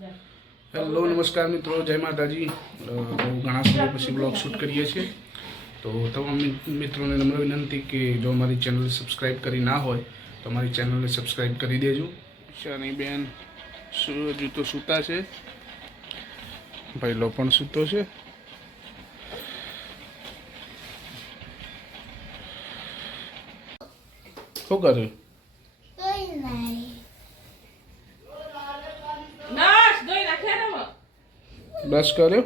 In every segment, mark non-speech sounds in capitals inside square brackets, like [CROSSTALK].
Hello, નમસ્કાર મિત્રો, જય માતાજી. બહુ ઘણા સમય પછી બ્લોગ શૂટ કરીએ છીએ. તો તમામ મિત્રોને નમ્ર વિનંતી કે જો અમારી ચેનલ સબસ્ક્રાઈબ કરી ના હોય, તો અમારી ચેનલને સબસ્ક્રાઈબ કરી દેજો. શાની બેન હજુ તો સૂતા છે. ભાઈલો પણ સૂતો છે. શું કર્યું નસ ધોઈ નાખે ને મગ. બ્રશ કર્યો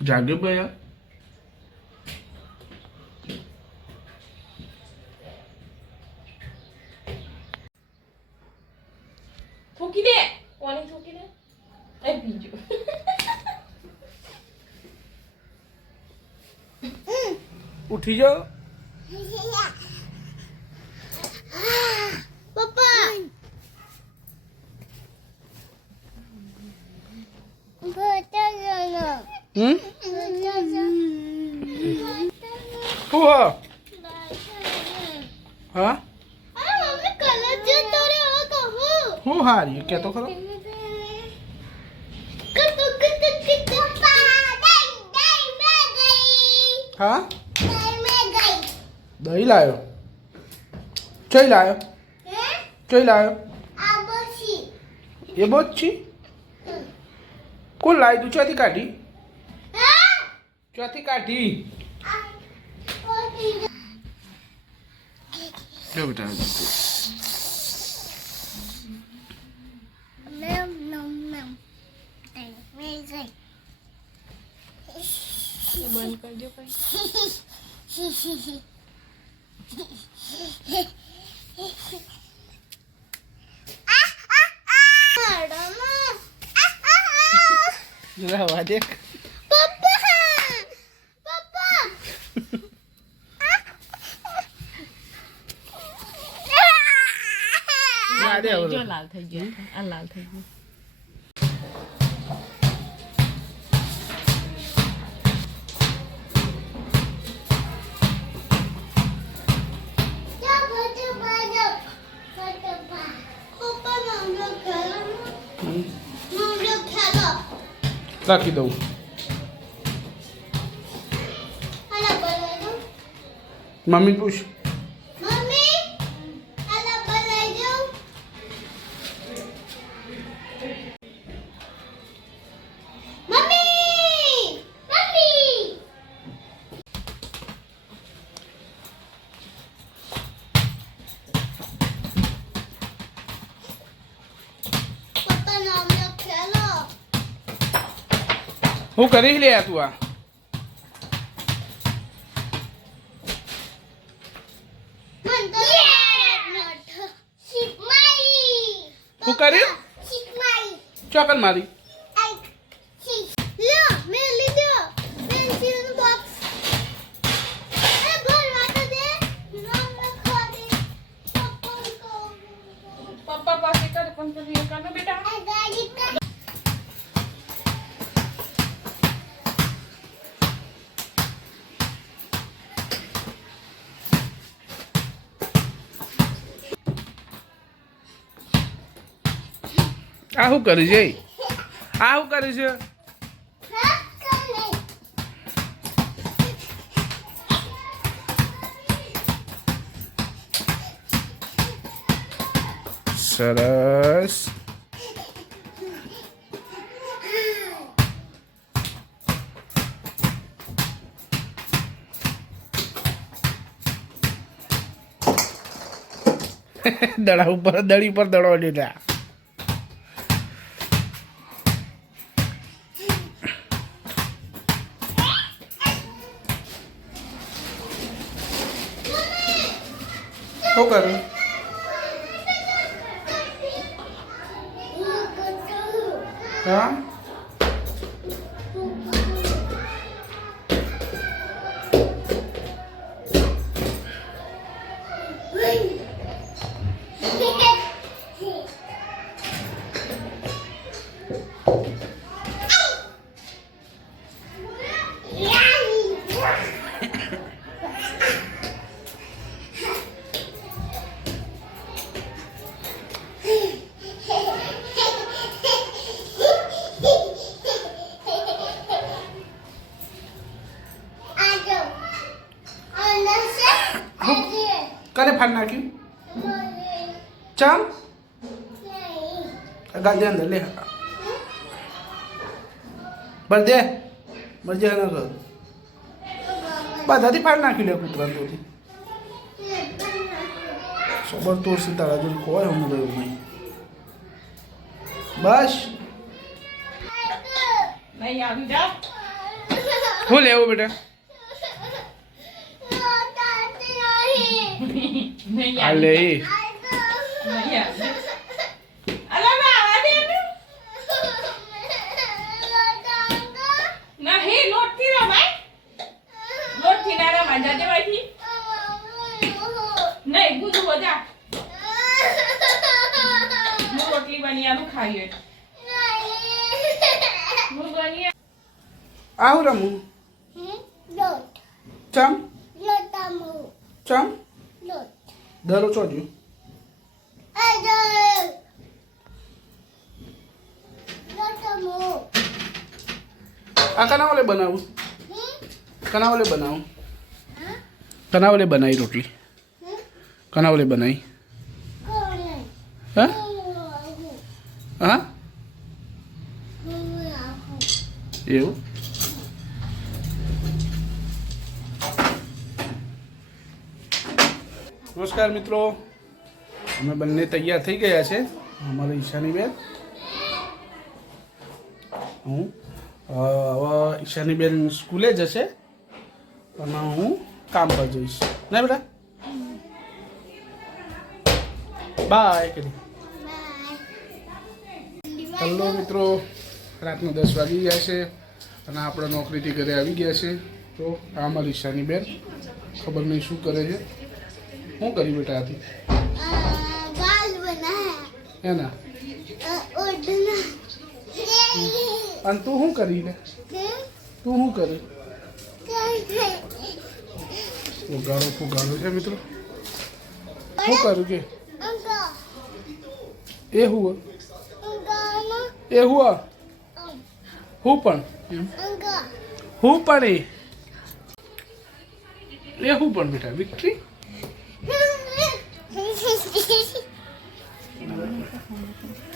જાગ્યું ભાઈ થૂકી દે કોની થૂકી દે એ બીજું ઉઠી જાઓ પપ્પા હમ હા હા શું હારી કે તો ખરો હા đấy là chơi lại chơi lại ये बच्ची कोण लाई तू चौथी काठी चौथी काठी क्या बेटा बंद कर दो Juga apa dia? Papa, papa. Nah, dia udah. Jual lal thayi, jual, al lal thayi. રાખી દઉં. મમ્મી પૂછ. હું કરી લે તું આ મન તો નોટ શીખમાઈ હું કર્યું શીખમાઈ ચોકન મારી આઈ શીખ લ્યો મે લીધો આ શું કર્યું છે? આ શું કર્યું છે? સરસ. [LAUGHS] દડા ઉપર, દડી ઉપર દડો લીધા open. Huh? આજે કને ફાડ નાખ્યું મોરે ચમ નહીં ગાંધી અંદર લે બર દે મરજે ના કર બધાથી ફાડ નાખી લે કૂતરા તોથી સબર તોડશે તારા જોડે કોઈ હમ ગયું નહીં બસ નહીં આવી જા હું લેવું બેટા બની આવું રમું. ચમ? ચમ? દરો ચોજ્યું આ કના ઓલે બનાવું? કના ઓલે બનાવું? કનાવલે બનાવી રોટલી. કનાઓલે બનાવી. હા? હા? એવું? નમસ્કાર મિત્રો. અમે બંને તૈયાર થઈ ગયા છે. અમારી ઈશાની બેન. હું હવે ઈશાની બેન સ્કૂલે જશે, અને હું કામ પર જઈશ. નહીં બેટા? બાય કરી હલો મિત્રો. રાતના દસ વાગી ગયા છે, અને આપણે નોકરીથી ઘરે આવી ગયા છે. તો આ ઈશાની બેન ખબર નહીં શું કરે છે. શું કરી બેટા આથી એના અને તું શું કરી લે તું શું કરી ફુગાડો ફુગાડો છે મિત્રો શું કરું કે એ હું એ હું હું પણ એમ હું પણ એ એ હું પણ બેટા victory Thank hum, hum. [LAUGHS] you.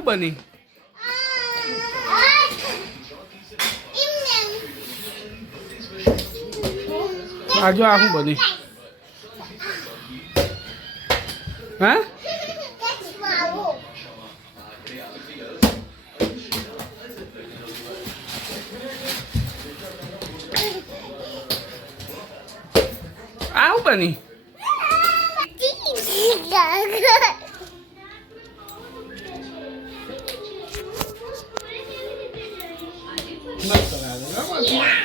આ હું બની? આજો આ શું બની? હા આ હું બની મસ્ત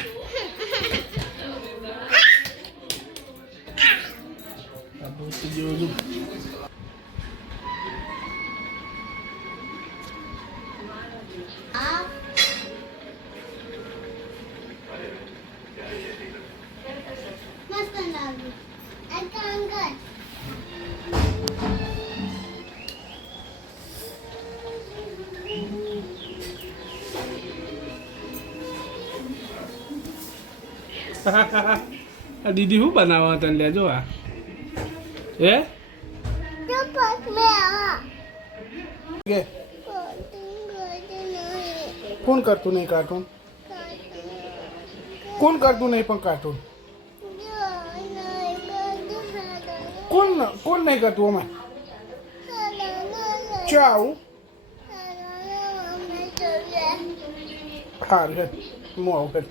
આ દીદી શું બનાવવા તને લેજો આ હે તો પગ મે આ કે કોટિંગ ગોડે નહીં કોણ કરતું નહીં કાર્ટૂન કાટું કોણ કરતું નહીં પણ કાર્ટૂન કોણ ન- કોણ નહીં કરતું અમારે ચા આવું સારું હેડ હું આવું હેડ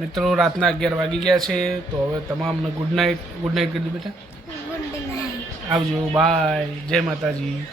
મિત્રો રાતના અગિયાર વાગી ગયા છે તો હવે તમામને ગુડ નાઇટ ગુડ નાઇટ કરી દઉં બેટા. આવજો બાય જય માતાજી.